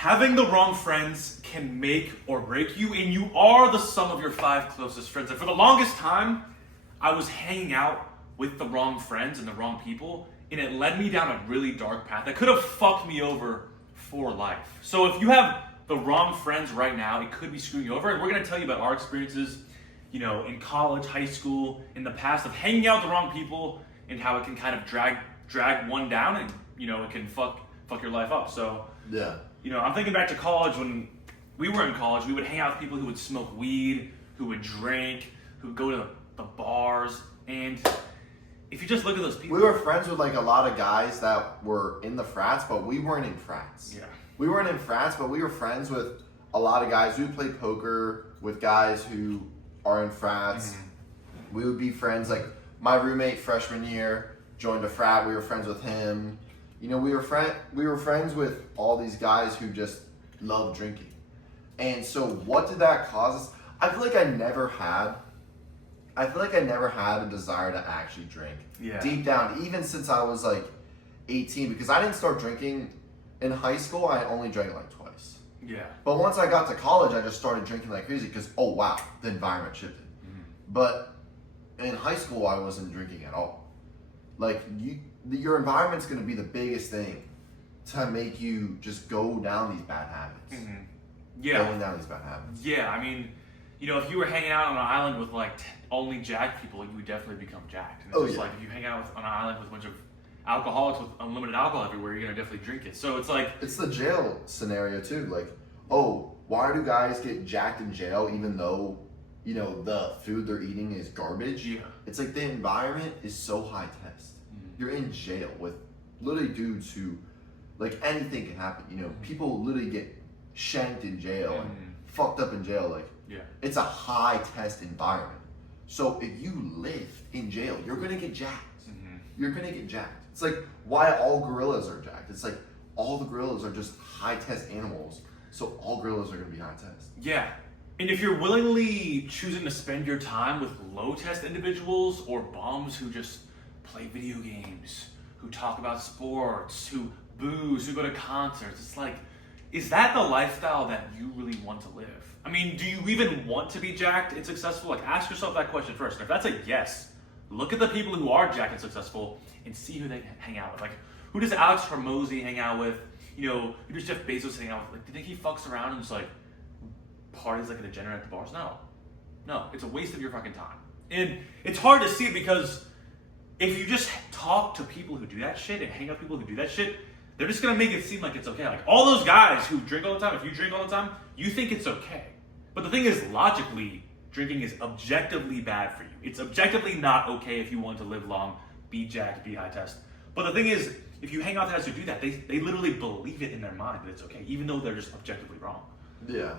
Having the wrong friends can make or break you, and you are the sum of your 5 closest friends. And for the longest time, I was hanging out with the wrong friends and the wrong people, and it led me down a really dark path that could have fucked me over for life. So if you have the wrong friends right now, it could be screwing you over. And we're going to tell you about our experiences, in college, high school, in the past of hanging out with the wrong people and how it can kind of drag one down and, it can fuck your life up. So, yeah. I'm thinking back to college. When we were in college, we would hang out with people who would smoke weed, who would drink, who would go to the bars. And if you just look at those people. We were friends with like a lot of guys that were in the frats, but we weren't in frats. Yeah. We weren't in frats, but we were friends with a lot of guys. We would play poker with guys who are in frats. Mm-hmm. We would be friends. Like my roommate freshman year joined a frat. We were friends with him. We were friends with all these guys who just love drinking. And so what did that cause us? I feel like I never had a desire to actually drink. Yeah. Deep down, even since I was like 18, because I didn't start drinking in high school. I only drank like twice. Yeah. But once I got to college, I just started drinking like crazy because, oh wow, the environment shifted. Mm-hmm. But in high school, I wasn't drinking at all. Like your environment's going to be the biggest thing to make you just go down these bad habits. Mm-hmm. Yeah. Going down these bad habits. Yeah, I mean, if you were hanging out on an island with like only jacked people, you would definitely become jacked. And it's like if you hang out on an island with a bunch of alcoholics with unlimited alcohol everywhere, you're gonna definitely drink it. So it's like it's the jail scenario too. Like, oh, why do guys get jacked in jail even though the food they're eating is garbage? Yeah. It's like the environment is so high test. You're in jail with literally dudes who, like, anything can happen. People literally get shanked in jail and fucked up in jail. Like, it's a high test environment. So if you live in jail, you're gonna get jacked. Mm-hmm. You're gonna get jacked. It's like why all gorillas are jacked. It's like all the gorillas are just high test animals. So all gorillas are gonna be high test. Yeah. And if you're willingly choosing to spend your time with low test individuals or bums who just play video games, who talk about sports, who booze, who go to concerts, it's like, is that the lifestyle that you really want to live? I mean, do you even want to be jacked and successful? Like, ask yourself that question first. And if that's a yes, look at the people who are jacked and successful and see who they hang out with. Like, who does Alex Hormone hang out with? Who does Jeff Bezos hang out with? Like, do you think he fucks around and just like parties like a degenerate at the bars? No, it's a waste of your fucking time. And it's hard to see it because if you just talk to people who do that shit and hang out with people who do that shit, they're just gonna make it seem like it's okay. Like all those guys who drink all the time, if you drink all the time, you think it's okay. But the thing is, logically, drinking is objectively bad for you. It's objectively not okay if you want to live long, be jacked, be high test. But the thing is, if you hang out with guys who do that, they literally believe it in their mind that it's okay, even though they're just objectively wrong. Yeah.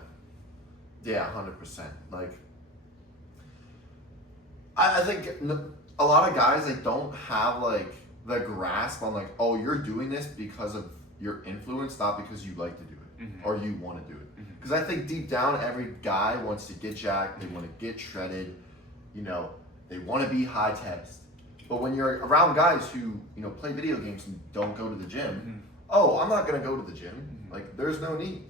Yeah, 100%. Like, I think a lot of guys, they don't have like the grasp on like, oh, you're doing this because of your influence, not because you like to do it or you want to do it. Because I think deep down, every guy wants to get jacked, they want to get shredded, they want to be high test. But when you're around guys who, play video games and don't go to the gym, oh, I'm not going to go to the gym. Like, there's no need.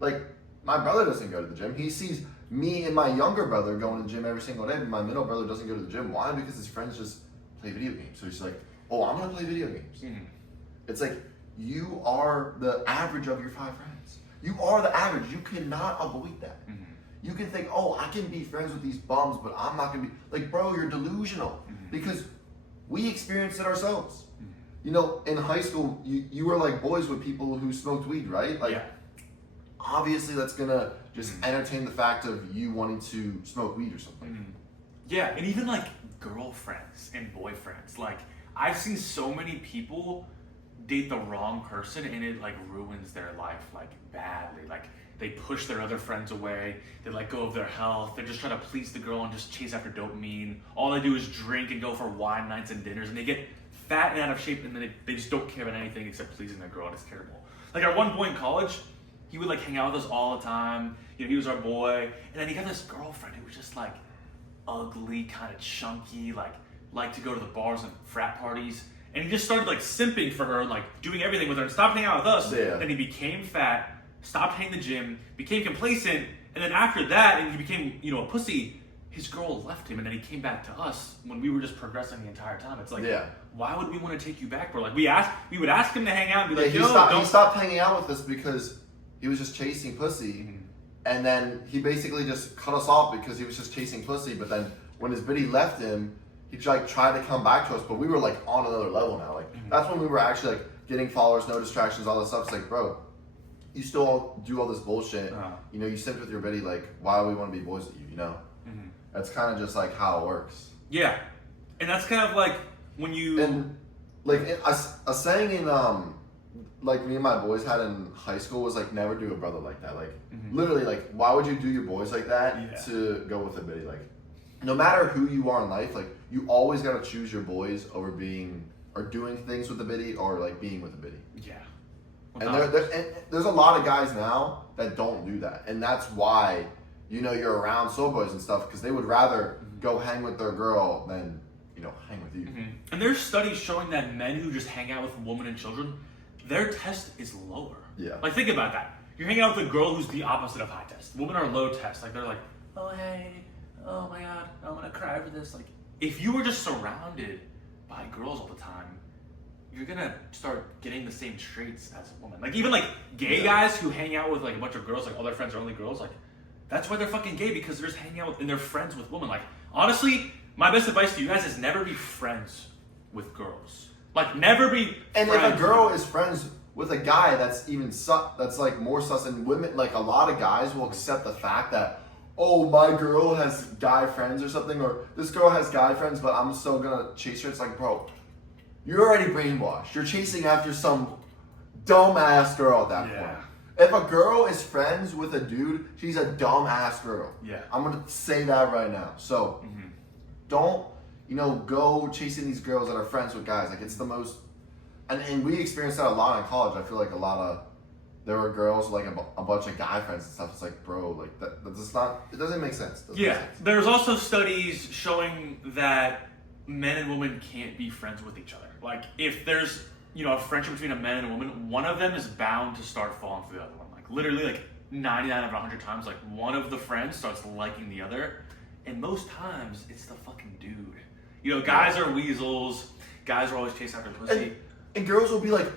Like, my brother doesn't go to the gym. He sees me and my younger brother going to the gym every single day, but my middle brother doesn't go to the gym. Why? Because his friends just play video games. So he's like, oh, I'm going to play video games. It's like, you are the average of your 5 friends. You are the average. You cannot avoid that. You can think, oh, I can be friends with these bums, but I'm not going to be. Like, bro, you're delusional. Because we experienced it ourselves. In high school, you were like boys with people who smoked weed, right? Like, obviously that's going to just entertain the fact of you wanting to smoke weed or something. Yeah, and even like girlfriends and boyfriends. Like, I've seen so many people date the wrong person and it like ruins their life like badly. Like, they push their other friends away, they let go of their health, they're just trying to please the girl and just chase after dopamine. All they do is drink and go for wine nights and dinners, and they get fat and out of shape, and then they just don't care about anything except pleasing their girl, and it's terrible. Like, at one point in college, he would like hang out with us all the time, he was our boy, and then he got this girlfriend who was just like ugly, kind of chunky, like to go to the bars and frat parties, and he just started like simping for her, like doing everything with her and stopped hanging out with us. Then he became fat, stopped hitting the gym, became complacent, and then after that, and he became, a pussy, his girl left him, and then he came back to us when we were just progressing the entire time. It's like, why would we want to take you back, bro? Like, we would ask him to hang out and be like, he stopped hanging out with us because he was just chasing pussy, and then he basically just cut us off because he was just chasing pussy, but then when his biddy left him, he tried to come back to us, but we were like on another level now. Like, that's when we were actually like getting followers, no distractions, all this stuff. It's like, bro, you still do all this bullshit. You simped with your biddy. Like, why do we want to be boys with you? That's kind of just like how it works. Yeah, and that's kind of like when you a saying in like me and my boys had in high school was like, never do a brother like that. Like, literally, like, why would you do your boys like that to go with a biddy? Like, no matter who you are in life, like, you always gotta choose your boys over being or doing things with a biddy or like being with a biddy. Yeah. And there's a lot of guys now that don't do that, and that's why you're around soul boys and stuff, because they would rather go hang with their girl than hang with you. And there's studies showing that men who just hang out with women and children, their test is lower. Yeah. Like, think about that. You're hanging out with a girl who's the opposite of high test. Women are low test. Like, they're like, oh hey, oh my god, I'm gonna cry for this. Like, if you were just surrounded by girls all the time, you're gonna start getting the same traits as a woman. Like, even like gay guys who hang out with like a bunch of girls, like all their friends are only girls, like, that's why they're fucking gay, because they're just hanging out with, and they're friends with women. Like, honestly, my best advice to you guys is never be friends with girls. Like, never be And if a girl is friends with a guy that's even that's like more sus, and women, like, a lot of guys will accept the fact that, oh, my girl has guy friends or something, or this girl has guy friends, but I'm still gonna chase her. It's like, bro, you're already brainwashed. You're chasing after some dumbass girl at that point. If a girl is friends with a dude, she's a dumbass girl. Yeah. I'm gonna say that right now. So don't, go chasing these girls that are friends with guys. Like, it's the most, and we experienced that a lot in college. I feel like there were girls with like a bunch of guy friends and stuff. It's like, bro, like it doesn't make sense. There's also studies showing that men and women can't be friends with each other. Like, if there's a friendship between a man and a woman, one of them is bound to start falling for the other one. Like, literally, like 99 of 100 times, like, one of the friends starts liking the other, and most times it's the fucking dude. Guys are weasels. Guys are always chasing after pussy. And girls will be like,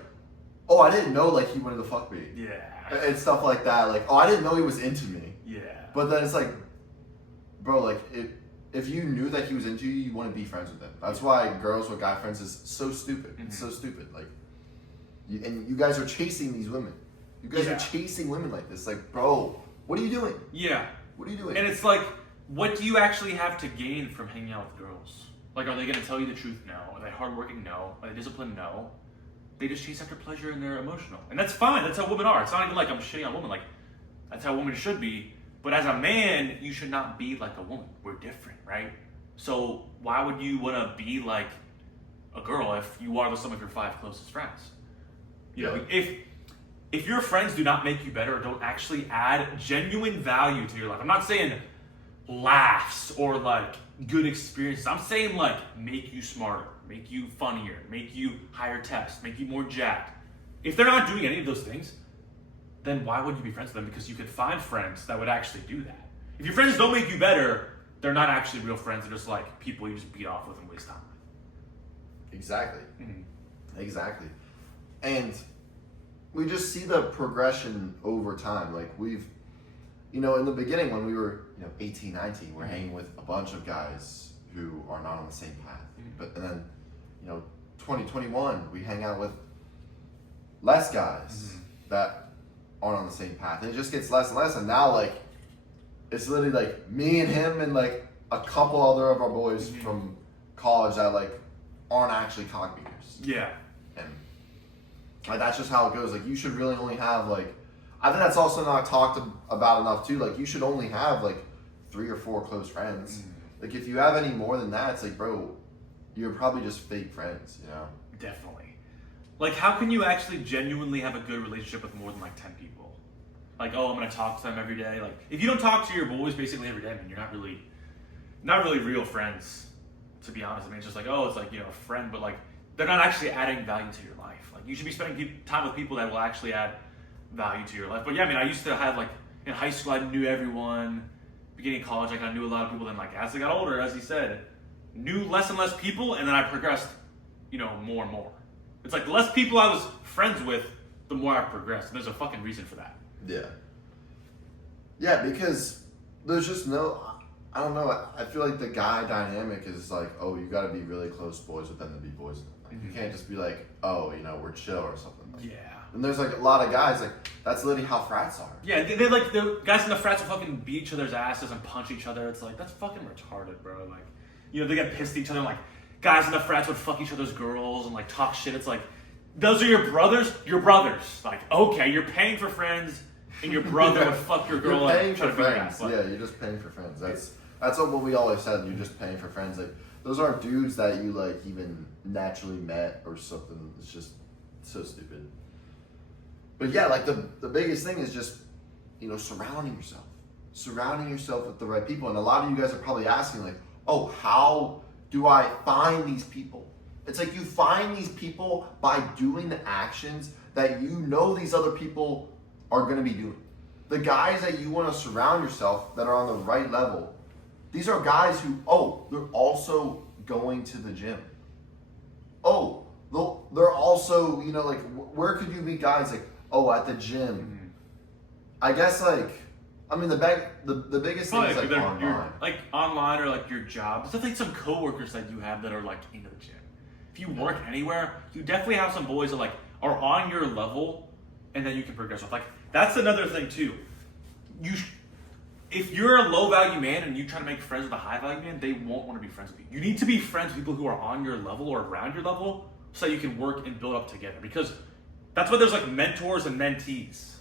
oh, I didn't know, like, he wanted to fuck me. Yeah. And stuff like that. Like, oh, I didn't know he was into me. Yeah. But then it's like, bro, like, if you knew that he was into you, you want to be friends with him. That's why girls with guy friends is so stupid. It's so stupid. Like, and you guys are chasing these women. You guys are chasing women like this. Like, bro, what are you doing? Yeah. What are you doing? And it's like, what do you actually have to gain from hanging out with girls? Like, are they going to tell you the truth? No. Are they hardworking? No. Are they disciplined? No. They just chase after pleasure and they're emotional. And that's fine. That's how women are. It's not even like I'm shitting on women. Like, that's how women should be. But as a man, you should not be like a woman. We're different, right? So why would you want to be like a girl if you are the sum of your 5 closest friends? If your friends do not make you better or don't actually add genuine value to your life, I'm not saying laughs or like good experiences. I'm saying like make you smarter, make you funnier, make you higher test, make you more jacked. If they're not doing any of those things, then why would you be friends with them? Because you could find friends that would actually do that. If your friends don't make you better, they're not actually real friends. They're just like people you just beat off with and waste time with. Exactly. Exactly. And we just see the progression over time. Like, we've, in the beginning when we were, 18, 19, we're hanging with a bunch of guys who are not on the same path. And then, 2021, we hang out with less guys that aren't on the same path. And it just gets less and less. And now, like, it's literally like me and him and like a couple other of our boys from college that like aren't actually cock beaters. Yeah. And like, that's just how it goes. Like, you should really only have like, I think that's also not talked about enough too. Like, you should only have like 3 or 4 close friends. Like, if you have any more than that, it's like, bro, you're probably just fake friends, Definitely. Like, how can you actually genuinely have a good relationship with more than like 10 people? Like, oh, I'm gonna talk to them every day. Like, if you don't talk to your boys basically every day, I mean, you're not really real friends, to be honest. I mean, it's just like, oh, it's like, a friend, but like, they're not actually adding value to your life. Like, you should be spending time with people that will actually add value to your life. But yeah, I mean, I used to have like in high school, I knew everyone. Beginning of college, like I knew a lot of people. Then like as I got older, as he said, knew less and less people, and then I progressed, more and more. It's like the less people I was friends with, the more I progressed. And there's a fucking reason for that. Yeah. Yeah, because there's just I don't know. I feel like the guy dynamic is like, oh, you got to be really close boys with them to be boys with them. Like, you can't just be like, oh, we're chill or something. Like, yeah. And there's like a lot of guys like that's literally how frats are. Yeah, they like the guys in the frats will fucking beat each other's asses and punch each other. It's like that's fucking retarded, bro. Like, they get pissed at each other. And, like guys in the frats would fuck each other's girls and like talk shit. It's like those are your brothers. Your brothers. Like okay, you're paying for friends, and your brother would fuck your girl. You're paying and for try to beat your friends. ass. Like, yeah, you're just paying for friends. That's what we always said. You're just paying for friends. Like those aren't dudes that you like even naturally met or something. It's just so stupid. But yeah, like the biggest thing is just, surrounding yourself with the right people. And a lot of you guys are probably asking like, oh, how do I find these people? It's like you find these people by doing the actions that these other people are going to be doing. The guys that you want to surround yourself that are on the right level, these are guys who, they're also going to the gym. Oh, they're also, like, where could you meet guys like, at the gym? Mm-hmm. I guess like, I mean, the biggest thing is like online. Like online or like your job. It's like some coworkers that you have that are like into the gym. If you work anywhere, you definitely have some boys that like are on your level and then you can progress with. Like that's another thing too. If you're a low value man and you try to make friends with a high value man, they won't want to be friends with you. You need to be friends with people who are on your level or around your level so that you can work and build up together. Because that's why there's like mentors and mentees.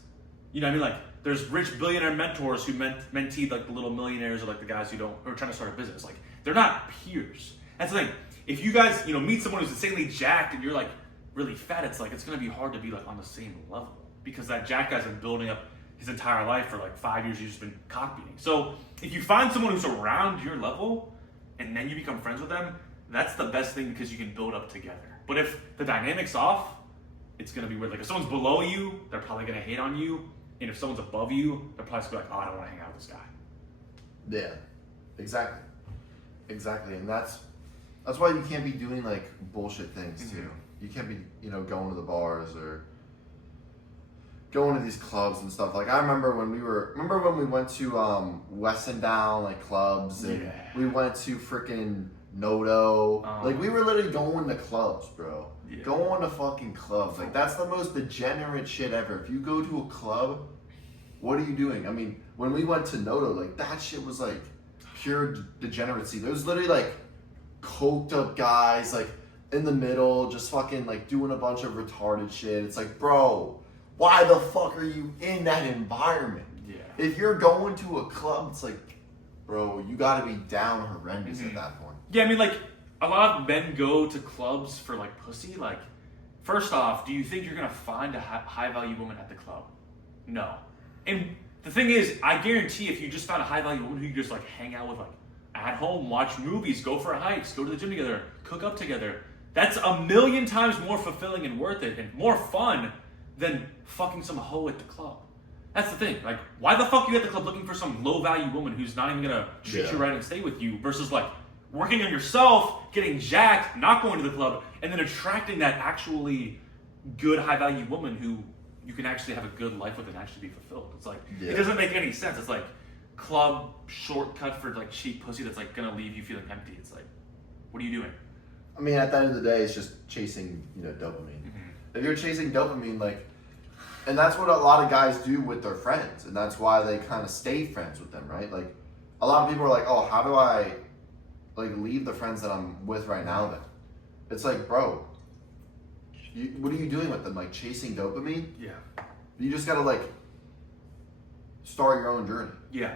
You know what I mean? Like there's rich billionaire mentors who mentee like the little millionaires or like the guys who are trying to start a business. Like they're not peers. That's the thing. If you guys, meet someone who's insanely jacked and you're like really fat, it's like it's gonna be hard to be like on the same level because that jacked guy's been building up his entire life for like 5 years. He's just been cock beating. So if you find someone who's around your level and then you become friends with them, that's the best thing because you can build up together. But if the dynamic's off, it's gonna be weird. Like if someone's below you, they're probably gonna hate on you. And if someone's above you, they're probably gonna be like, oh, I don't wanna hang out with this guy. Yeah, exactly. And that's why you can't be doing like bullshit things too. Mm-hmm. You can't be, going to the bars or going to these clubs and stuff. Like I remember when we went to Weston Down like clubs and we went to freaking Noto. Like we were literally going to clubs, bro. Yeah. Going to fucking clubs. Like that's the most degenerate shit ever. If you go to a club, what are you doing? I mean, when we went to Noto, like that shit was like pure degeneracy. There was literally like coked up guys like in the middle, just fucking like doing a bunch of retarded shit. It's like, bro, why the fuck are you in that environment? Yeah. If you're going to a club, it's like, bro, you gotta be down horrendous at that point. Yeah, I mean, like, a lot of men go to clubs for, like, pussy. Like, first off, do you think you're gonna find a high-value woman at the club? No. And the thing is, I guarantee if you just found a high-value woman who you just, like, hang out with, like, at home, watch movies, go for hikes, go to the gym together, cook up together, that's 1,000,000 times more fulfilling and worth it and more fun than fucking some hoe at the club. That's the thing. Like, why the fuck are you at the club looking for some low-value woman who's not even gonna treat you right and stay with you versus, like, working on yourself, getting jacked, not going to the club, and then attracting that actually good high-value woman who you can actually have a good life with and actually be fulfilled. It's like, it doesn't make any sense. It's like club shortcut for like cheap pussy that's like gonna leave you feeling empty. It's like, what are you doing? I mean, at the end of the day, it's just chasing, dopamine. Mm-hmm. If you're chasing dopamine, like, and that's what a lot of guys do with their friends, and that's why they kind of stay friends with them, right? Like, a lot of people are like, oh, how do I like leave the friends that I'm with right now then? It's like, bro, what are you doing with them? Like chasing dopamine? Yeah. You just gotta like start your own journey. Yeah.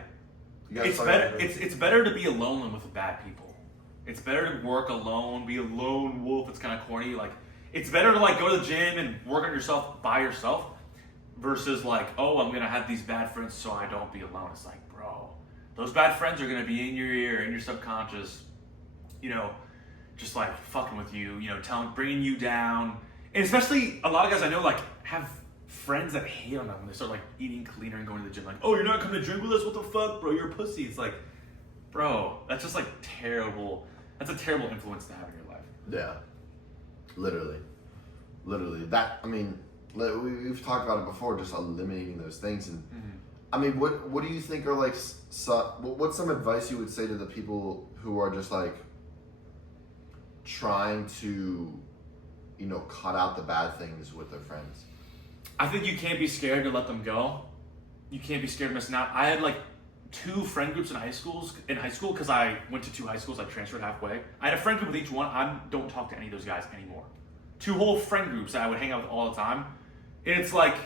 It's better. It's better to be alone than with bad people. It's better to work alone, be a lone wolf. It's kind of corny. Like it's better to like go to the gym and work on yourself by yourself versus like, oh, I'm gonna have these bad friends so I don't be alone. It's like, bro, those bad friends are gonna be in your ear, in your subconscious, just like fucking with you, bringing you down. And especially a lot of guys I know like have friends that hate on them when they start like eating cleaner and going to the gym. Like, oh, you're not coming to drink with us? What the fuck, bro? You're a pussy. It's like, bro, that's just like terrible. That's a terrible influence to have in your life. Yeah. Literally. That, I mean, we've talked about it before, just eliminating those things. And I mean, what do you think are like, what's some advice you would say to the people who are just like trying to, you know, cut out the bad things with their friends? I think you can't be scared to let them go. You can't be scared of missing out. I had like 2 friend groups in high school because I went to 2 high schools. I transferred halfway. I had a friend group with each one. I don't talk to any of those guys anymore. 2 whole friend groups that I would hang out with all the time. And it's like,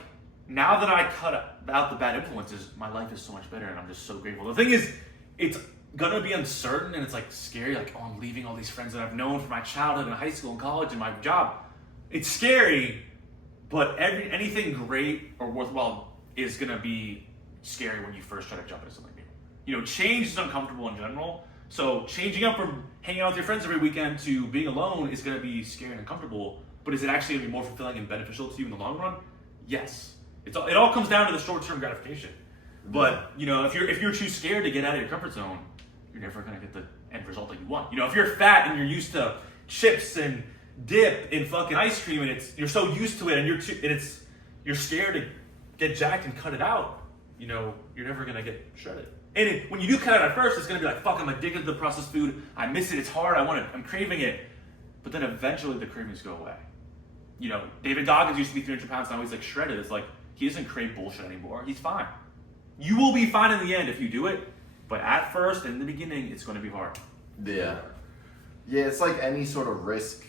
now that I cut out the bad influences, my life is so much better, and I'm just so grateful. The thing is, it's gonna be uncertain, and it's like scary. Like, oh, I'm leaving all these friends that I've known from my childhood and high school and college and my job. It's scary, but anything great or worthwhile is gonna be scary when you first try to jump into something new. You know, change is uncomfortable in general. So changing up from hanging out with your friends every weekend to being alone is gonna be scary and uncomfortable. But is it actually gonna be more fulfilling and beneficial to you in the long run? Yes. It all comes down to the short-term gratification. But you know, if you're too scared to get out of your comfort zone, you're never gonna get the end result that you want. You know, if you're fat and you're used to chips and dip and fucking ice cream, and you're so used to it, and you're scared to get jacked and cut it out, you know, you're never gonna get shredded. And when you do cut it out at first, it's gonna be like, fuck, I'm addicted to the processed food. I miss it. It's hard. I'm craving it. But then eventually the cravings go away. You know, David Goggins used to be 300 pounds. Now he's like shredded. It's like, he doesn't crave bullshit anymore. He's fine. You will be fine in the end if you do it. But at first, in the beginning, it's going to be hard. Yeah. Yeah, it's like any sort of risk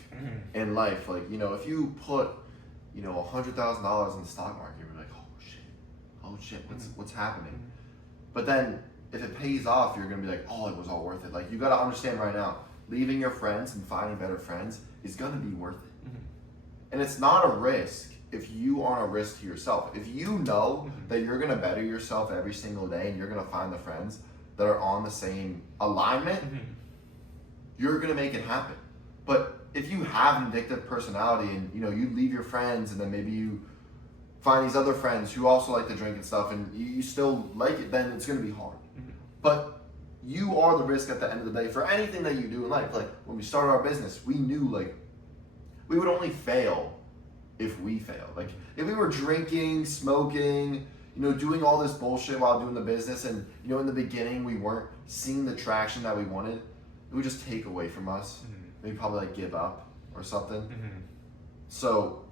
in life. Like, you know, if you put, you know, $100,000 in the stock market, you're like, oh shit, what's happening? But then if it pays off, you're going to be like, oh, it was all worth it. Like, you got to understand right now, leaving your friends and finding better friends is going to be worth it. And it's not a risk if you aren't a risk to yourself. If you know that you're going to better yourself every single day and you're going to find the friends that are on the same alignment, you're going to make it happen. But if you have an addictive personality and, you know, you leave your friends and then maybe you find these other friends who also like to drink and stuff and you still like it, then it's going to be hard. But you are the risk at the end of the day for anything that you do in life. Like, when we started our business, we knew, like, we would only fail if we failed. Like, if we were drinking, smoking, you know, doing all this bullshit while doing the business, and, you know, in the beginning we weren't seeing the traction that we wanted, it would just take away from us. Maybe probably like give up or something. So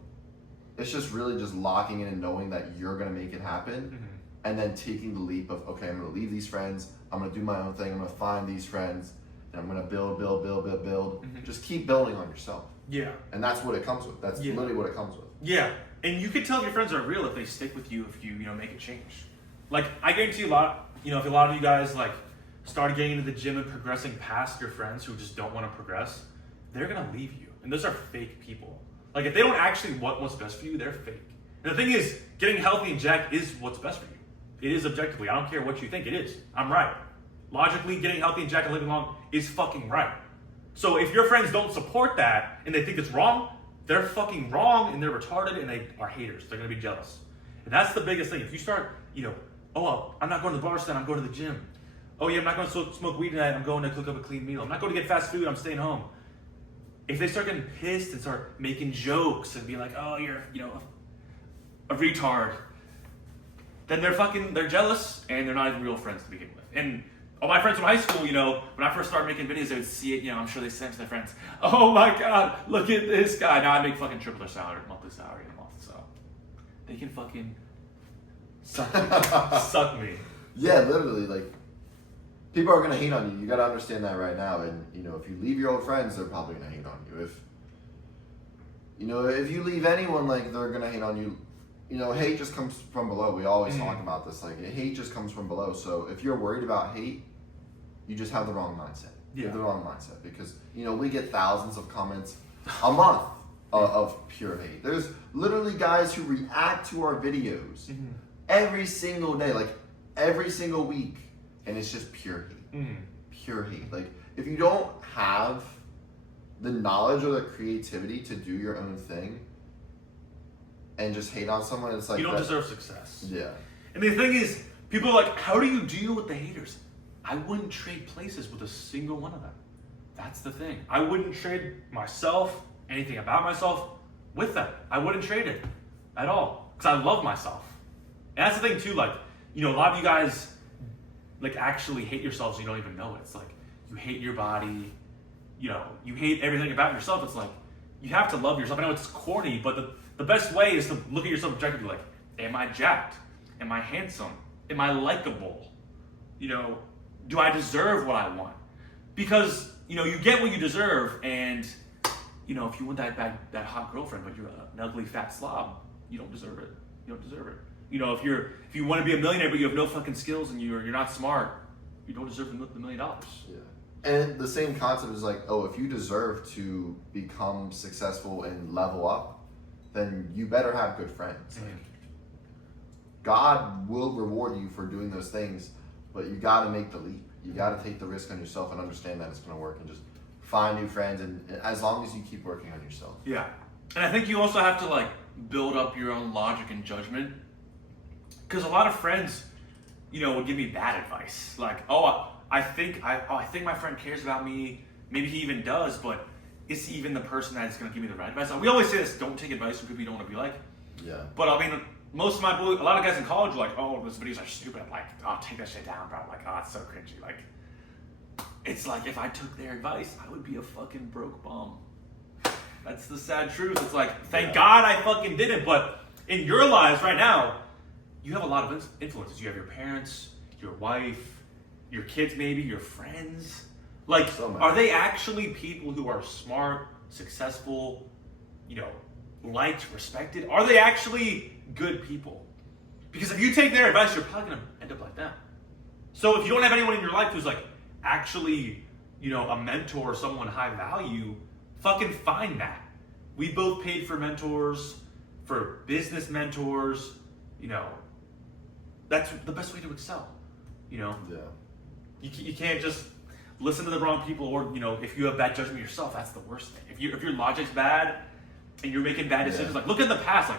it's just really just locking in and knowing that you're gonna make it happen, and then taking the leap of, okay, I'm gonna leave these friends, I'm gonna do my own thing, I'm gonna find these friends, and I'm gonna build. Just keep building on yourself. Yeah. And that's what it comes with. That's literally what it comes with. Yeah. And you can tell if your friends are real if they stick with you, if you know, make a change. Like, I guarantee you if a lot of you guys, like, started getting into the gym and progressing past your friends who just don't want to progress, they're going to leave you. And those are fake people. Like, if they don't actually want what's best for you, they're fake. And the thing is, getting healthy and jacked is what's best for you. It is objectively. I don't care what you think. It is. I'm right. Logically, getting healthy and jacked and living long is fucking right. So if your friends don't support that and they think it's wrong, they're fucking wrong and they're retarded and they are haters. They're going to be jealous. And that's the biggest thing. If you start, you know, oh, well, I'm not going to the bar tonight, I'm going to the gym. Oh yeah, I'm not going to smoke weed tonight, I'm going to cook up a clean meal. I'm not going to get fast food, I'm staying home. If they start getting pissed and start making jokes and be like, oh, you're, you know, a retard, then they're jealous and they're not even real friends to begin with. And all my friends from high school, you know, when I first started making videos, they would see it, you know, I'm sure they sent it to their friends. Oh my God, look at this guy. Now I make fucking triple their monthly salary a month, so they can fucking suck me. Yeah, literally, like, people are gonna hate on you. You gotta understand that right now. And, you know, if you leave your old friends, they're probably gonna hate on you. If you leave anyone, like, they're gonna hate on you. You know, hate just comes from below. We always talk about this. Like, hate just comes from below. So if you're worried about hate, you just have the wrong mindset. You have the wrong mindset because, you know, we get thousands of comments a month of pure hate. There's literally guys who react to our videos every single day, like every single week, and it's just pure hate. Pure hate. Like, if you don't have the knowledge or the creativity to do your own thing, and just hate on someone, it's like you don't deserve success. Yeah. And the thing is, people are like, how do you deal with the haters? I wouldn't trade places with a single one of them. That's the thing. I wouldn't trade myself, anything about myself, with them. I wouldn't trade it at all because I love myself. And that's the thing too. Like, a lot of you guys like actually hate yourselves and you don't even know it. It's like you hate your body. You hate everything about yourself. It's like you have to love yourself. I know it's corny, but the best way is to look at yourself objectively. Like, am I jacked? Am I handsome? Am I likable? Do I deserve what I want? Because you get what you deserve, and if you want that hot girlfriend, but you're an ugly fat slob, you don't deserve it. You don't deserve it. If you want to be a millionaire but you have no fucking skills and you're not smart, you don't deserve the $1 million. Yeah. And the same concept is like, if you deserve to become successful and level up, then you better have good friends. Mm-hmm. God will reward you for doing those things, but you got to make the leap. You got to take the risk on yourself and understand that it's going to work, and just find new friends. And as long as you keep working on yourself. Yeah. And I think you also have to build up your own logic and judgment. Because a lot of friends, would give me bad advice. Like, I think my friend cares about me. Maybe he even does, but is he even the person that's going to give me the right advice? We always say this: don't take advice from people you don't want to be like. Yeah. But a lot of guys in college are like, those videos are stupid. I'm like, take that shit down, bro. Like, it's so cringy. Like, it's like if I took their advice, I would be a fucking broke bum. That's the sad truth. It's like, thank God I fucking didn't. But in your lives right now, you have a lot of influences. You have your parents, your wife, your kids, maybe your friends. Like, are they actually people who are smart, successful, liked, respected? Are they actually good people? Because if you take their advice, you're probably gonna end up like them. So if you don't have anyone in your life who's like actually, a mentor or someone high value, fucking find that. We both paid for mentors, for business mentors. That's the best way to excel. Yeah. You can't just listen to the wrong people, or if you have bad judgment yourself, that's the worst thing. If your logic's bad and you're making bad decisions, look at the past.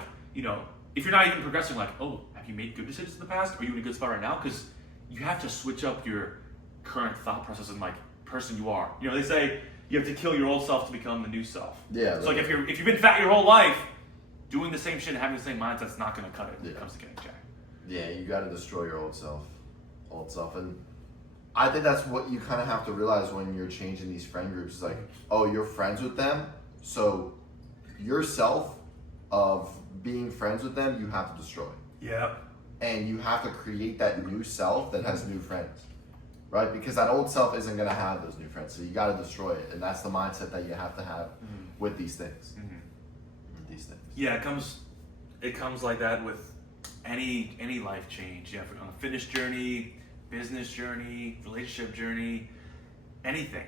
If you're not even progressing, have you made good decisions in the past? Are you in a good spot right now? Because you have to switch up your current thought process and person you are. They say you have to kill your old self to become the new self. Yeah. So if you've been fat your whole life, doing the same shit and having the same mindset's not going to cut it when it comes to getting jacked. Yeah, you got to destroy your old self, and I think that's what you kind of have to realize when you're changing these friend groups. Is like, you're friends with them, so yourself of being friends with them, you have to destroy. Yeah. And you have to create that new self that has new friends, right? Because that old self isn't going to have those new friends, so you got to destroy it, and that's the mindset that you have to have with these things. Mm-hmm. With these things. Yeah, it comes like that with any life change. Yeah, on a fitness journey, business journey, relationship journey, anything.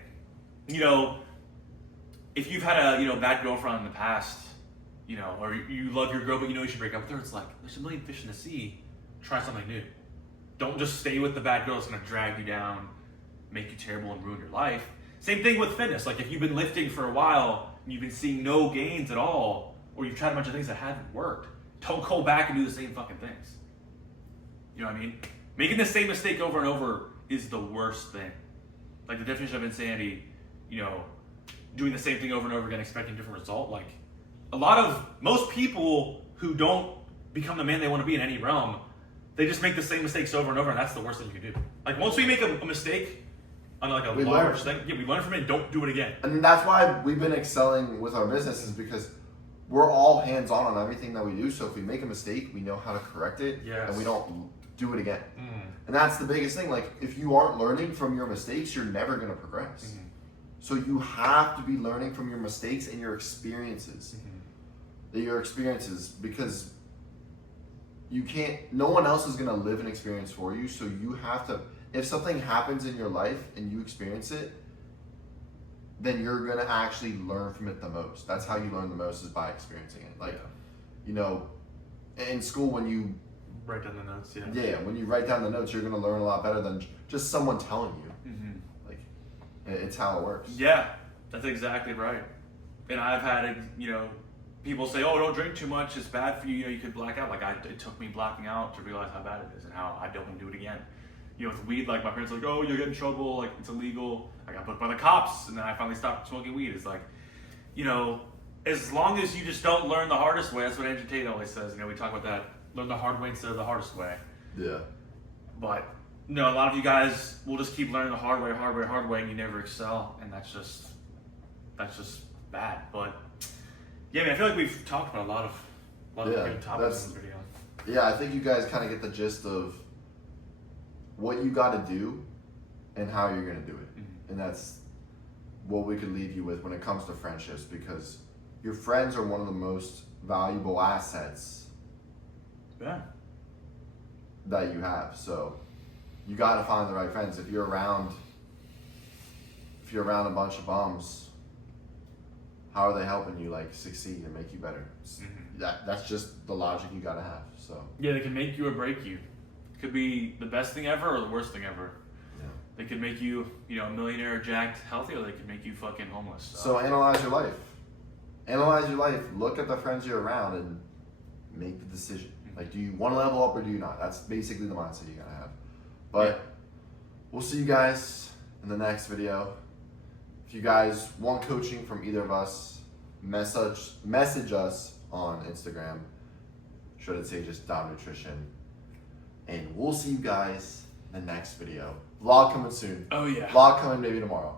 If you've had a bad girlfriend in the past, or you love your girl but you should break up with her, it's like there's a million fish in the sea. Try something new. Don't just stay with the bad girl that's gonna drag you down, make you terrible, and ruin your life. Same thing with fitness. Like if you've been lifting for a while and you've been seeing no gains at all, or you've tried a bunch of things that haven't worked, don't go back and do the same fucking things. You know what I mean? Making the same mistake over and over is the worst thing. Like the definition of insanity, doing the same thing over and over again, expecting a different result. Like most people who don't become the man they want to be in any realm, they just make the same mistakes over and over, and that's the worst thing you can do. Like once we make a mistake on a large thing, we learn from it and don't do it again. And that's why we've been excelling with our business, is because we're all hands-on on everything that we do. So if we make a mistake, we know how to correct it, and we don't do it again. And that's the biggest thing. Like if you aren't learning from your mistakes, you're never going to progress. So you have to be learning from your mistakes and your experiences. Because you can't, no one else is going to live an experience for you. So you have to, if something happens in your life and you experience it, then you're going to actually learn from it the most. That's how you learn the most, is by experiencing it. In school, when you write down the notes, when you write down the notes, you're going to learn a lot better than just someone telling you. It's how it works. Yeah, that's exactly right. And I've had people say, oh, don't drink too much, it's bad for you, you could black out. Like, it took me blacking out to realize how bad it is and how I don't want to do it again. With weed, like, my parents are like, oh, you'll get in trouble, like, it's illegal. I got booked by the cops, and then I finally stopped smoking weed. It's like, as long as you just don't learn the hardest way, that's what Andrew Tate always says. We talk about that, learn the hard way instead of the hardest way. Yeah. But, a lot of you guys will just keep learning the hard way, and you never excel, and that's just bad. But, yeah, I feel like we've talked about a lot of good topics in this video. Yeah, I think you guys kind of get the gist of what you got to do and how you're going to do it. Mm-hmm. And that's what we could leave you with when it comes to friendships, because your friends are one of the most valuable assets that you have. So you got to find the right friends. If you're around a bunch of bums, how are they helping you succeed and make you better? Mm-hmm. That's just the logic you got to have. So yeah, they can make you or break you. Could be the best thing ever or the worst thing ever. Yeah. They could make you, a millionaire, jacked, healthy, or they could make you fucking homeless. So analyze your life. Analyze your life. Look at the friends you're around and make the decision. Mm-hmm. Do you want to level up or do you not? That's basically the mindset you gotta have. But we'll see you guys in the next video. If you guys want coaching from either of us, message us on Instagram. Should it say just .nutrition? And we'll see you guys in the next video. Vlog coming soon. Oh yeah. Vlog coming maybe tomorrow.